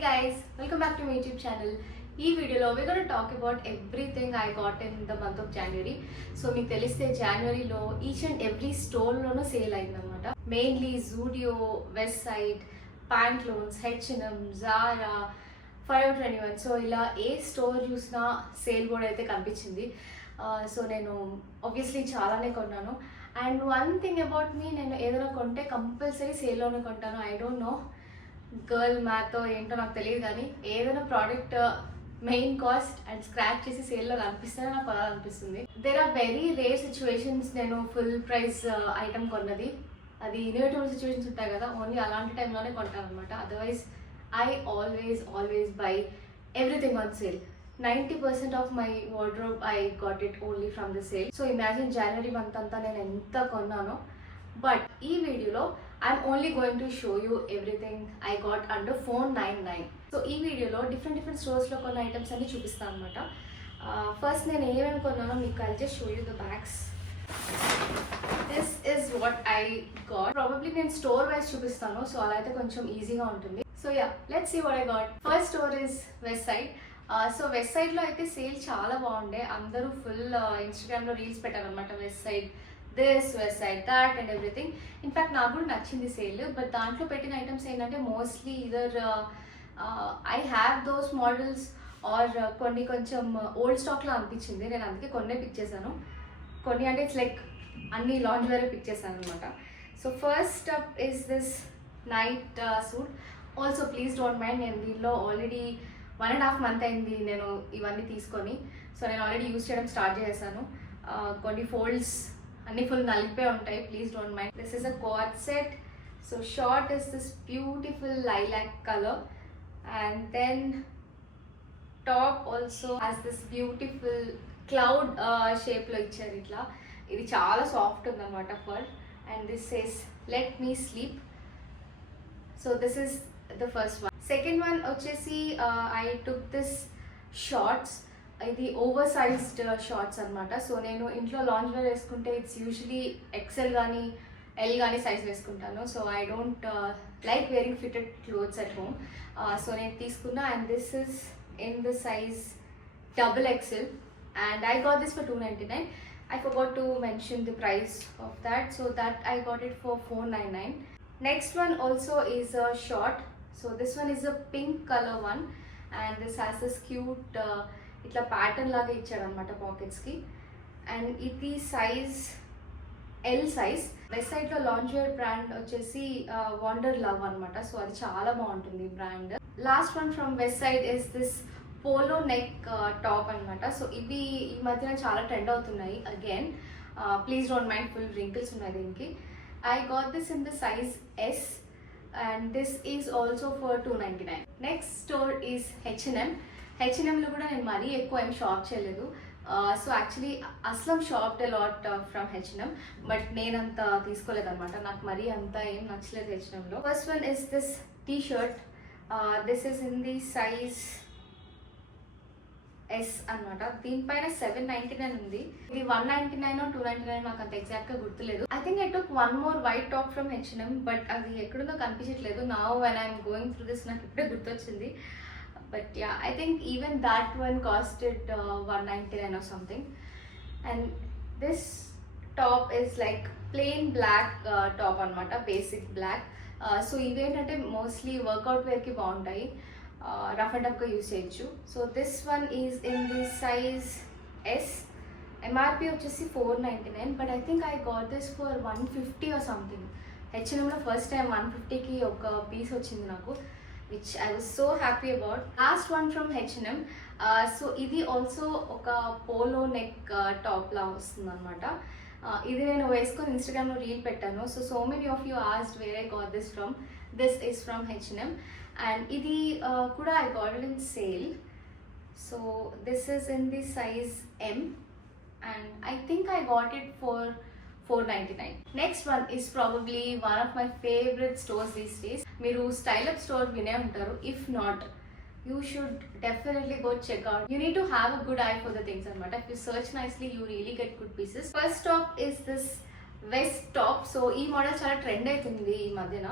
guys, welcome back to my YouTube channel. ఈ వీడియోలో we're going to talk about everything I got in the month of January. So మీకు తెలిస్తే జనవరిలో each and every స్టోర్లోనూ sale అయిందనమాట. Mainly Zudio, Westside, Pantaloons, H&M, Zara, Forever 21. So ఇలా ఏ store చూసినా సేల్ బోర్డ్ అయితే కనిపించింది. సో నేను ఆబ్వియస్లీ చాలానే కొన్నాను. And one thing about me, నేను ఏదైనా కొంటే కంపల్సరీ సేల్లోనే కొంటాను. I don't know girl math ఏంటో నాకు తెలియదు, కానీ ఏదైనా product main cost and scratch చేసి సేల్లో కనిపిస్తే నాకు కొనాలనిపిస్తుంది. There are very rare situations నేను ఫుల్ ప్రైస్ ఐటమ్ కొన్నది. అది ఇన్నోవేటివ్ సిచ్యువేషన్స్ ఉంటాయి కదా, ఓన్లీ అలాంటి టైంలోనే కొంటాను అనమాట. Otherwise I always by everything on sale. 90% of my wardrobe I got it only from the sale. So imagine జనవరి మంత్ అంతా నేను ఎంత కొన్నానో. బట్ ఈ వీడియోలో I'm only going to show you everything I got under 499. సో ఈ వీడియోలో డిఫరెంట్ స్టోర్స్లో కొన్న ఐటమ్స్ అన్ని చూపిస్తాను అనమాట. ఫస్ట్ నేను ఏమేమి కొన్నానో మీకు I just show you the bags. This is what I got. Probably నేను స్టోర్ వైజ్ చూపిస్తాను, సో అలా అయితే కొంచెం ఈజీగా ఉంటుంది. So yeah, let's see what I got. First store is Westside. So వెస్ట్ సైడ్లో అయితే సేల్ చాలా బాగుండే. అందరూ ఫుల్ ఇన్స్టాగ్రామ్లో రీల్స్ పెట్టారనమాట, Westside this, Westside that and everything. In fact నాకు కూడా నచ్చింది సేల్. బట్ దాంట్లో పెట్టిన ఐటమ్స్ ఏంటంటే mostly either I have those models or కొన్ని కొంచెం ఓల్డ్ స్టాక్లో అనిపించింది. నేను అందుకే కొన్నే పిక్ చేశాను. కొన్ని అంటే ఇట్స్ లైక్ అన్ని లాంజ్ వేరే పిక్ చేశాను అనమాట. So first up is this night suit. Also please don't mind, నేను దీనిలో ఆల్రెడీ 1.5 month అయింది నేను ఇవన్నీ తీసుకొని. సో నేను ఆల్రెడీ యూజ్ చేయడం స్టార్ట్ చేశాను. కొన్ని ఫోల్డ్స్ అన్ని ఫుల్ నలిపే ఉంటాయి, please don't mind. This is a coat set. So short is this beautiful lilac colour and then top also has this beautiful cloud షేప్లో ఇచ్చారు ఇట్లా. ఇది చాలా సాఫ్ట్ ఉందన్నమాట for. And this is let me sleep. So this is the first one. Second one వచ్చేసి I took this shorts. ఇది over sized shorts అనమాట. సో నేను ఇంట్లో లాంజ్ వేర్ వేసుకుంటే ఇట్స్ యూజువలీ ఎక్సెల్ కానీ ఎల్ కానీ సైజ్ వేసుకుంటాను. So I don't like wearing fitted clothes at home. So నేను తీసుకున్నా and this is in the size XXL and I got this for $299. I forgot to mention the price of that, so that I got it for $499. Next one also is a short. So this one is a pink color one and this has this cute ఇట్లా ప్యాటర్న్ లాగా ఇచ్చాడు అనమాట పాకెట్స్కి. అండ్ ఇది size L size. West సైడ్లో lounge wear brand వచ్చేసి wonder love అనమాట. సో అది చాలా బాగుంటుంది brand. Last one from west side is this polo neck top అనమాట. సో ఇవి ఈ మధ్యన చాలా ట్రెండ్ అవుతున్నాయి again. Please don't mind, full wrinkles ఉన్నాయి దీనికి. I got this in the size yes and this is also for $299. Next store is H&M. H&Mలో కూడా నేను మరీ ఎక్కువ ఏం షాప్ చేయలేదు. సో యాక్చువల్లీ అస్లం shopped lot from H&M, but నేనంత తీసుకోలేదన్నమాట. నాకు మరీ అంత ఏం నచ్చలేదు H&Mలో. First one is this T shirt. This is in the size S అనమాట. దీనిపైన $799 ఉంది. ఇది $199 or $299 నాకు అంత ఎగ్జాక్ట్గా గుర్తులేదు. I think I took one more white top from H&M, but అది ఎక్కడుందో కనిపించట్లేదు. Now when I'm going through this నాకు ఇప్పుడే గుర్తొచ్చింది. But yeah, I think even that one costed $199 or something. And this top is like plain black top అనమాట, basic black. So ఇవేంటంటే mostly workout వేర్కి బాగుంటాయి, రఫ్ అండ్ టఫ్గా use చేయొచ్చు. So this one is in the size S. MRP వచ్చేసి $499, but I think I got this for $150 or something. H&Mలో first time 150కి ఒక పీస్ వచ్చింది నాకు, which I was so happy about. Last one from H&M. So ఇది also ఒక polo neck టాప్లా వస్తుంది అనమాట. ఇది నేను వేసుకొని ఇన్స్టాగ్రామ్లో రీల్ పెట్టాను. So many of you asked where I got this from. This is from H&M and ఇది కూడా I got it in sale. So this is in the size M and I think I got it for $499. Next one is probably one of my favorite stores these days. మీరు style up store వినే ఉంటారు. If not, you should definitely go check out. You need to have a good eye for the things anamata. If you search nicely, you really get good pieces. First stop is this west top. So ఈ model చాలా trend అవుతుంది ఈ మధ్యన.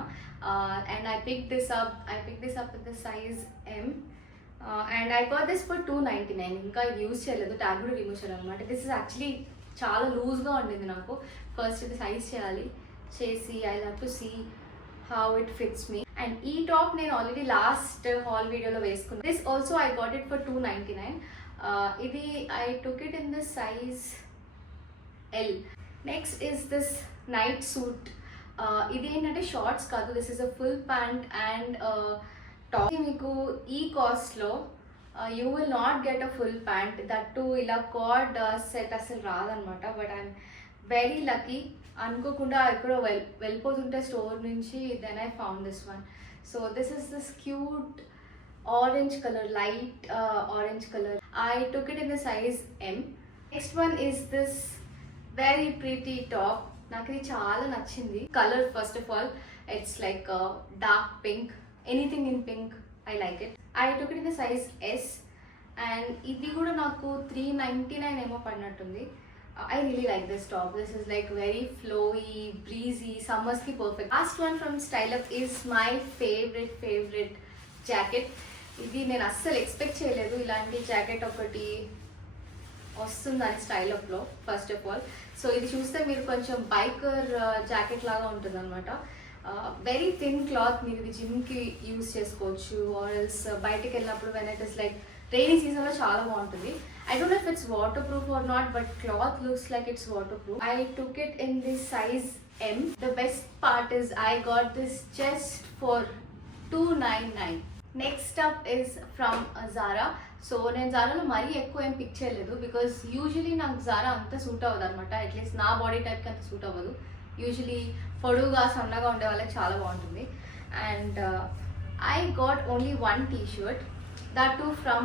And I pick this up with the size M. And I got this for 299. ఇంకా ఇది యూజ్ చేయలేదు, ట్యాగ్ కూడా రిమూవ్ చేయాలి అనమాట. దిస్ ఇస్ యాక్చువల్లీ చాలా లూజ్గా ఉండింది నాకు. ఫస్ట్ ఇది సైజ్ చేయాలి, చేసి I love to see how it fits me. And ఈ టాప్ నేను ఆల్రెడీ లాస్ట్ హాల్ వీడియోలో వేసుకున్నాను. This also I got it for 299. ఇది I took it in the size L. Next is this night suit. ఇది ఏంటంటే shorts కాదు, this is a full pant and top. మీకు ఈ కాస్ట్లో you will not get a full pant, that to ఇలా card set అసలు రాదనమాట. But I'm very lucky. అనుకోకుండా ఎక్కడో వెళ్ళిపోతుంటే స్టోర్ నుంచి, then I found this one. So this is this cute orange colour, light orange colour. I took it in the size M. Next one is this very pretty top. నాకు ఇది చాలా నచ్చింది. Colour first of all it's like dark pink, anything in pink, I like it. I took it in the size S. And ఇది కూడా నాకు 399 ఏమో పడినట్టుంది. I really like this top. This is like very flowy, breezy, summers ki perfect. Last one from Style Up is my favorite jacket. ఇది నేను అస్సలు ఎక్స్పెక్ట్ చేయలేదు ఇలాంటి జాకెట్ ఒకటి వస్తుందని స్టైల్ అప్లో ఫస్ట్ ఆఫ్ ఆల్. సో ఇది చూస్తే మీరు కొంచెం బైకర్ జాకెట్ లాగా ఉంటుంది అనమాట. Very thin cloth. మీరు ఇది జిమ్కి యూజ్ చేసుకోవచ్చు, ఆర్ ఎల్స్ బయటకు వెళ్ళినప్పుడు when it is like rainy సీజన్లో చాలా బాగుంటుంది. I don't know if it's waterproof or not, but cloth looks like it's waterproof. I took it in the size M. The best part is I got this just for 299. Next up is from Zara. So నేను Zaraలో మరీ ఎక్కువ ఏం పిక్ చేయలేదు, because usually నాకు Zara అంత సూట్ అవ్వదు అనమాట. అట్లీస్ట్ నా బాడీ టైప్కి అంత సూట్ అవ్వదు. యూజువలీ పొడుగుగా సన్నగా ఉండే వాళ్ళకి చాలా బాగుంటుంది. And I got only one T shirt, that too from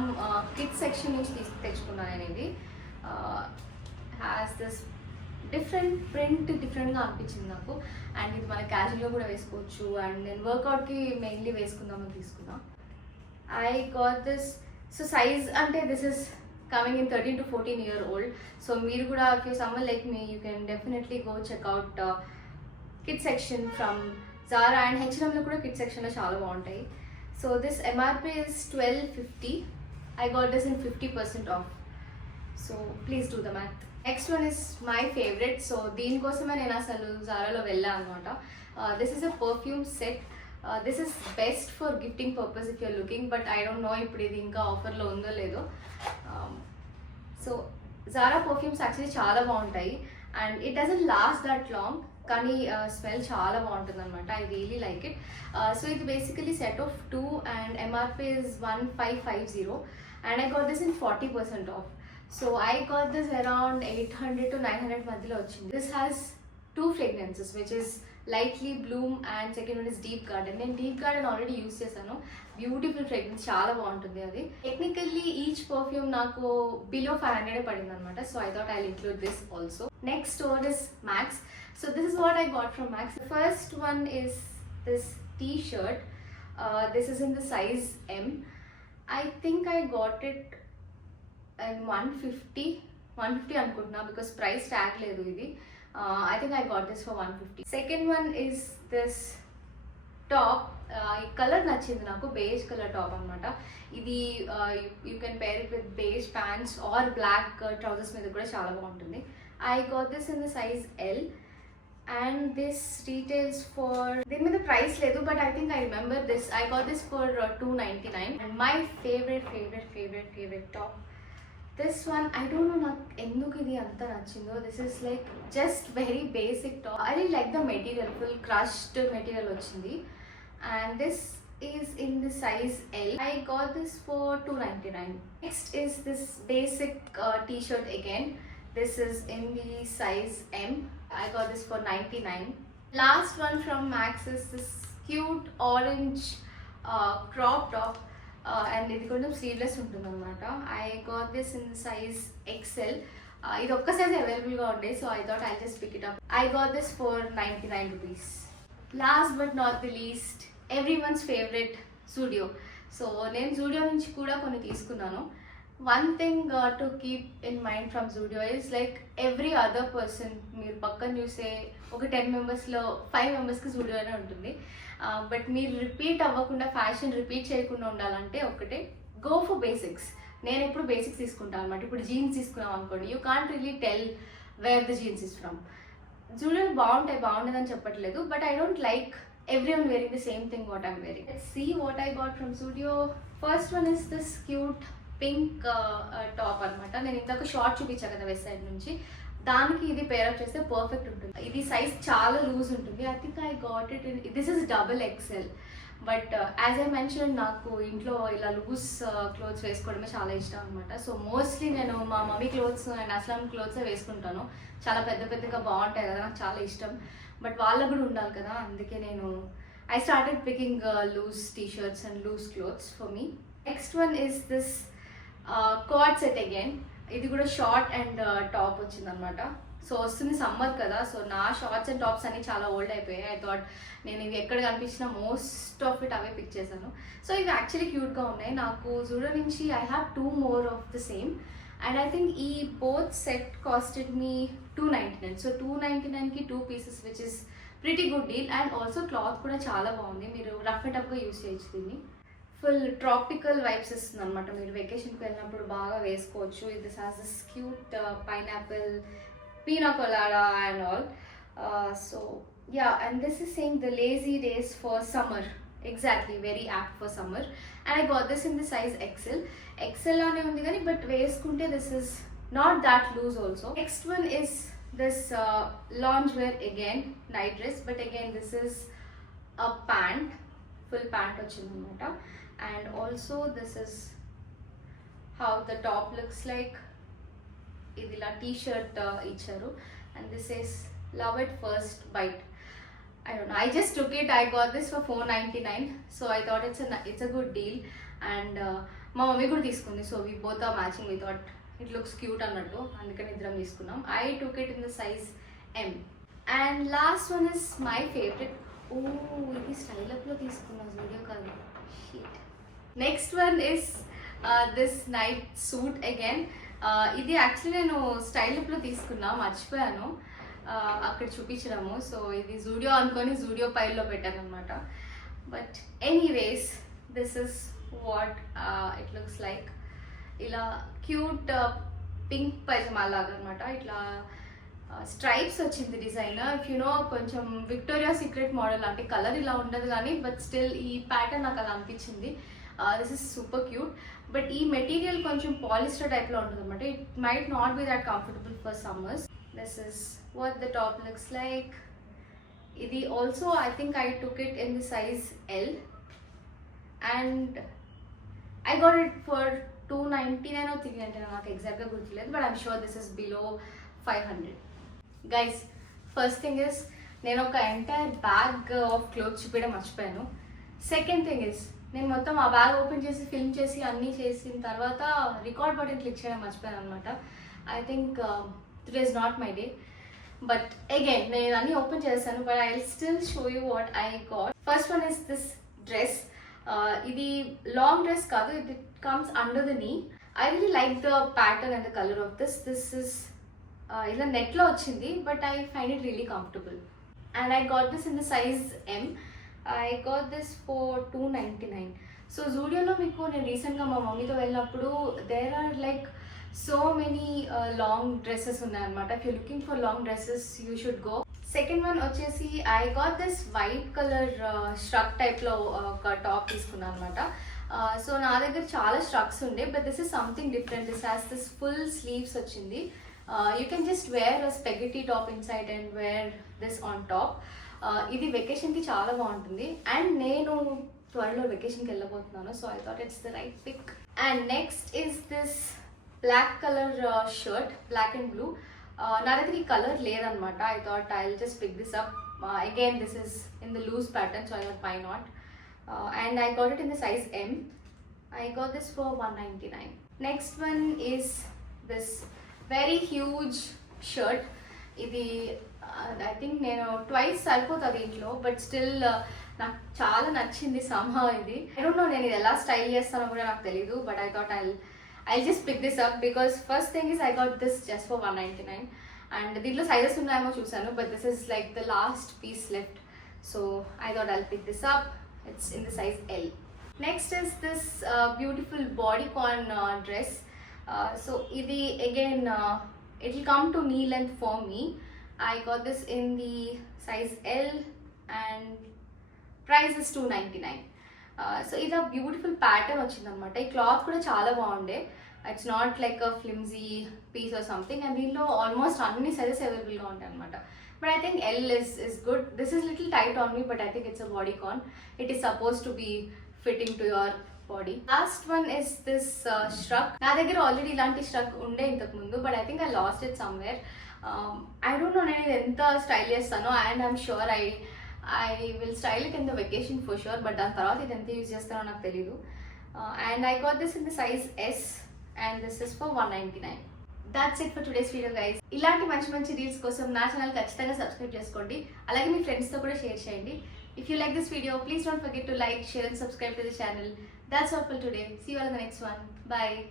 kids section నుంచి తెచ్చుకున్నాను నేను. ఇది హ్యాస్ దిస్ డిఫరెంట్ ప్రింట్, డిఫరెంట్గా అనిపించింది నాకు. అండ్ ఇది మన క్యాజువల్గా కూడా వేసుకోవచ్చు. అండ్ నేను వర్కౌట్కి మెయిన్లీ వేసుకుందామని తీసుకున్నా. I got this. So size అంటే this is coming in 13 to 14 year old. So మీరు కూడా if you summer like me, you can definitely go check out kid section from Zara. And H&Mలో కూడా కిడ్ సెక్షన్లో చాలా బాగుంటాయి. So this MRP is 1250. I got this in 50% off. So please do the math. Next one is my favorite. So దీనికోసమే నేను అసలు Zaraలో వెళ్ళాను అనమాట. This is a perfume set. This is best for gifting purpose if you're looking, but I don't know ఇప్పుడు ఇది ఇంకా ఆఫర్లో ఉందో లేదో. So Zara perfumes actually చాలా బాగుంటాయి and it doesn't last that long. కానీ స్మెల్ చాలా బాగుంటుంది అనమాట. I really like it. So ఇది basically set of 2 and MRP is 1550 and I got this in 40% off. So I got this around 800 to 900 మధ్యలో వచ్చింది. This has 2 fragrances which is lightly bloom and second one is deep garden. నేను deep garden already use చేశాను. Beautiful fragrance, చాలా బాగుంటుంది అది. Technically each perfume నాకు బిలో 500 పడింది అనమాట. So I thought I include this also. Next store is max. So this is what I got from Max. The first one is this t-shirt. This is in the size M. I think I got it in 150 అనుకుంటున్నా, because price tag లేదు ఇది. I think I got this for 150. Second one is this top. ఈ colour నచ్చింది నాకు, beige colour top అనమాట. ఇది you can pair it with beige pants or black trousers మీద కూడా చాలా బాగుంటుంది. I got this in the size L. And this retails for, దీని మీద ప్రైస్ లేదు, but I think I remember this. I got this for 299. And my favourite top, this one. I don't know నాకు ఎందుకు ఇది అంత నచ్చిందో. This is like just very basic top. I really like the material, full crushed material వచ్చింది. And this is in the size L. I got this for 299. Next is this basic t-shirt again. This is in the size M. I got this for 99. Last one from Max is this cute orange crop top. And ఇది కొంచెం స్లీవ్లెస్ ఉంటుంది అనమాట. I got this in the size XL. ఇది ఒక్క సైజ్ అవైలబుల్గా ఉండే, so I thought I'll just pick it up. I got this for 99 rupees. Last but not the least, everyone's favorite Zudio. So నేను Zudio నుంచి కూడా కొన్ని తీసుకున్నాను. One thing to keep in mind from Zudio is like every other person, మీరు పక్కన చూసే ఒక 10 మెంబర్స్లో 5 మెంబర్స్కి జూడియోనే ఉంటుంది. బట్ మీరు రిపీట్ అవ్వకుండా, ఫ్యాషన్ రిపీట్ చేయకుండా ఉండాలంటే ఒకటే, గో ఫర్ బేసిక్స్. నేను ఎప్పుడు బేసిక్స్ తీసుకుంటాను అనమాట. ఇప్పుడు జీన్స్ తీసుకున్నాం అనుకోండి, you can't really tell where the jeans is from. Zudio బాగుండదని చెప్పట్లేదు, but I don't like everyone wearing the same thing what I'm wearing. Let's see what I got from Zudio. First one is this cute pink top అనమాట. నేను ఇందాక షార్ట్ చూపించా కదా west side నుంచి, దానికి ఇది పేరప్ చేస్తే పర్ఫెక్ట్ ఉంటుంది. ఇది సైజ్ చాలా లూజ్ ఉంటుంది. I think I got it in, this is XXL. But as I mention, నాకు ఇంట్లో ఇలా లూజ్ క్లోత్స్ వేసుకోవడమే చాలా ఇష్టం అనమాట. సో మోస్ట్లీ నేను మా మమ్మీ క్లోత్స్ అండ్ అస్లాం క్లోత్సే వేసుకుంటాను. చాలా పెద్దగా బాగుంటాయి కదా, నాకు చాలా ఇష్టం. బట్ వాళ్ళకు కూడా ఉండాలి కదా, అందుకే నేను I started picking loose t-shirts and loose clothes for me. Next one is this card set again. ఇది కూడా షార్ట్ అండ్ టాప్ వచ్చిందనమాట. సో వస్తుంది సమ్మర్ కదా, సో నా షార్ట్స్ అండ్ టాప్స్ అన్ని చాలా ఓల్డ్ అయిపోయాయి. ఐ థాట్ నేను ఇవి ఎక్కడ కనిపించినా మోస్ట్ ఆఫ్ ఇట్ అవే పిక్ చేశాను. సో ఇవి యాక్చువల్లీ క్యూట్గా ఉన్నాయి. నాకు జూడియో నుంచి I have 2 more of the same. And I think ఈ both set costed me $299. So $299కి 2 pieces, which is pretty good deal. And also cloth కూడా చాలా బాగుంది. మీరు రఫ్ అండ్ టఫ్గా యూస్ చేయొచ్చు దీన్ని. ఫుల్ ట్రాపికల్ వైబ్స్ ఇస్తుంది అనమాట. మీరు వెకేషన్కి వెళ్ళినప్పుడు బాగా వేసుకోవచ్చు. This has this cute pineapple, pina colada and all. So yeah, and this is saying the lazy days for summer. Exactly, very apt for summer. And I got this in the size XL. XL లానే ఉంది కానీ but వేసుకుంటే this is not that loose also. Next one is this lounge wear again, night dress. But again this is a pant, full pant వచ్చిందనమాట. And also this is how the top looks like. ఇది ఇలా t-shirt ఇచ్చారు. And this is love at first bite. I don't know, I just took it. I got this for $499, so I thought it's a good deal. And మా మమ్మీ కూడా తీసుకుంది, so we both are matching. We thought it looks cute అన్నట్టు, అందుకని ఇద్దరం తీసుకున్నాం. I took it in the size M. And last one is my favorite. ఇది స్టైల్ అప్లో తీసుకున్నా, జూడియో కాదు. Sheet. Next one is this night suit again. ఇది యాక్చువల్లీ నేను స్టైల్ అప్లో తీసుకున్నా, మర్చిపోయాను అక్కడ చూపించడము. సో ఇది జూడియో అనుకొని జూడియో పైల్లో పెట్టాను అనమాట. But anyways, this is what it looks like. ఇలా క్యూట్ పింక్ పైజమా లాగా అనమాట. ఇట్లా స్ట్రైప్స్ వచ్చింది డిజైన్. ఇఫ్ యు నో, కొంచెం విక్టోరియా సీక్రెట్ మోడల్ అంటే కలర్ ఇలా ఉండదు కానీ, బట్ స్టిల్ ఈ ప్యాటర్న్ నాకు అలా అనిపించింది. This is super cute. But ఈ మెటీరియల్ కొంచెం పాలిస్టర్ టైప్లో ఉంటుంది అనమాట. It might not be that comfortable for summers. This is what the top looks like. Idi also, I think I took it in the size L, and I got it for $299 or $399. నాకు ఎగ్జాక్ట్గా గుర్తులేదు, but I'm sure this is below 500. Guys, first thing is, నేను ఒక entire bag of clothes చూపించడం మర్చిపోయాను. Second thing is, నేను మొత్తం ఆ బ్యాగ్ ఓపెన్ చేసి ఫిల్మ్ చేసి అన్నీ చేసిన తర్వాత రికార్డ్ బటన్ క్లిక్ చేయడం మర్చిపోయాను అనమాట. I think today is not my day, but again నేను అన్ని ఓపెన్ చేశాను, but I'll still show you what I got. First one is this dress. ఇది లాంగ్ డ్రెస్ కాదు, it comes under the knee. I really like the pattern and the color of this. This is ఇలా నెట్లో వచ్చింది, but I find it really comfortable. And I got this in the size M. I got this for $299. సో జూడియోలో మీకు నేను రీసెంట్గా మా మమ్మీతో వెళ్ళినప్పుడు there are like so many long dresses ఉన్నాయన్నమాట. if you're looking for long dresses, you should go. Second one వచ్చేసి, I got this white color struck టైప్లో ఒక టాప్ తీసుకున్నాను అనమాట. సో నా దగ్గర చాలా స్ట్రక్స్ ఉండే, but this is something different. This has this full sleeves వచ్చింది. You can just wear a spaghetti top inside and wear this on top. ఇది వెకేషన్కి చాలా బాగుంటుంది. అండ్ నేను త్వరలో వెకేషన్కి వెళ్ళబోతున్నాను, so I thought it's the right pick. And next is this black colour shirt, black and blue. నా దగ్గర ఈ కలర్ లేదనమాట. I thought I will just pick this up. Again this is in the loose pattern, so I thought why not. And I got it in the size M. I got this for $199. Next one is this very huge shirt. ఇది I think నేను ట్వైస్ సరిపోతుంది ఇంట్లో, but still నాకు చాలా నచ్చింది somehow ఇది. I don't no నేను ఇది ఎలా స్టైల్ చేస్తానో కూడా నాకు తెలీదు, but I thought I'll just pick this up because first thing is I got this just for 199 and దీంట్లో సైజెస్ ఉన్నాయేమో చూసాను, but this is like the last piece left, so I thought I'll pick this up. It's in the size L. Next is this beautiful bodycon dress. So ఇది again it will come to knee length for me. I got this in the size L and price is 299. So ఇది beautiful pattern వచ్చిందనమాట. ఈ cloth కూడా చాలా బాగుండే, it's not like a flimsy piece or something, and దీనిలో almost అన్ని sizes అవైలబుల్గా ఉంటాయి అనమాట. But I think L is good. This is little tight on me, but I think it's a bodycon. It is suppose to be fitting to your body. Last one is this struck. నా దగ్గర already ఇలాంటి struck ఉండే ఇంతకు ముందు, but I think I lost it somewhere. I don't no నేను ఎంత స్టైల్ చేస్తాను, and I'm sure I will style it in the vacation for sure, but దాని తర్వాత ఇది ఎంత యూజ్ చేస్తానో నాకు తెలీదు. And I got this in the size S and this is for 199. That's it for today's video guys. ఇలాంటి మంచి మంచి రీల్స్ కోసం నా ఛానల్ ఖచ్చితంగా సబ్స్క్రైబ్ చేసుకోండి, అలాగే మీ ఫ్రెండ్స్తో కూడా షేర్ చేయండి. If you like this video, please don't forget to like, share and subscribe to the channel. That's all for today. See you all in the next one. Bye.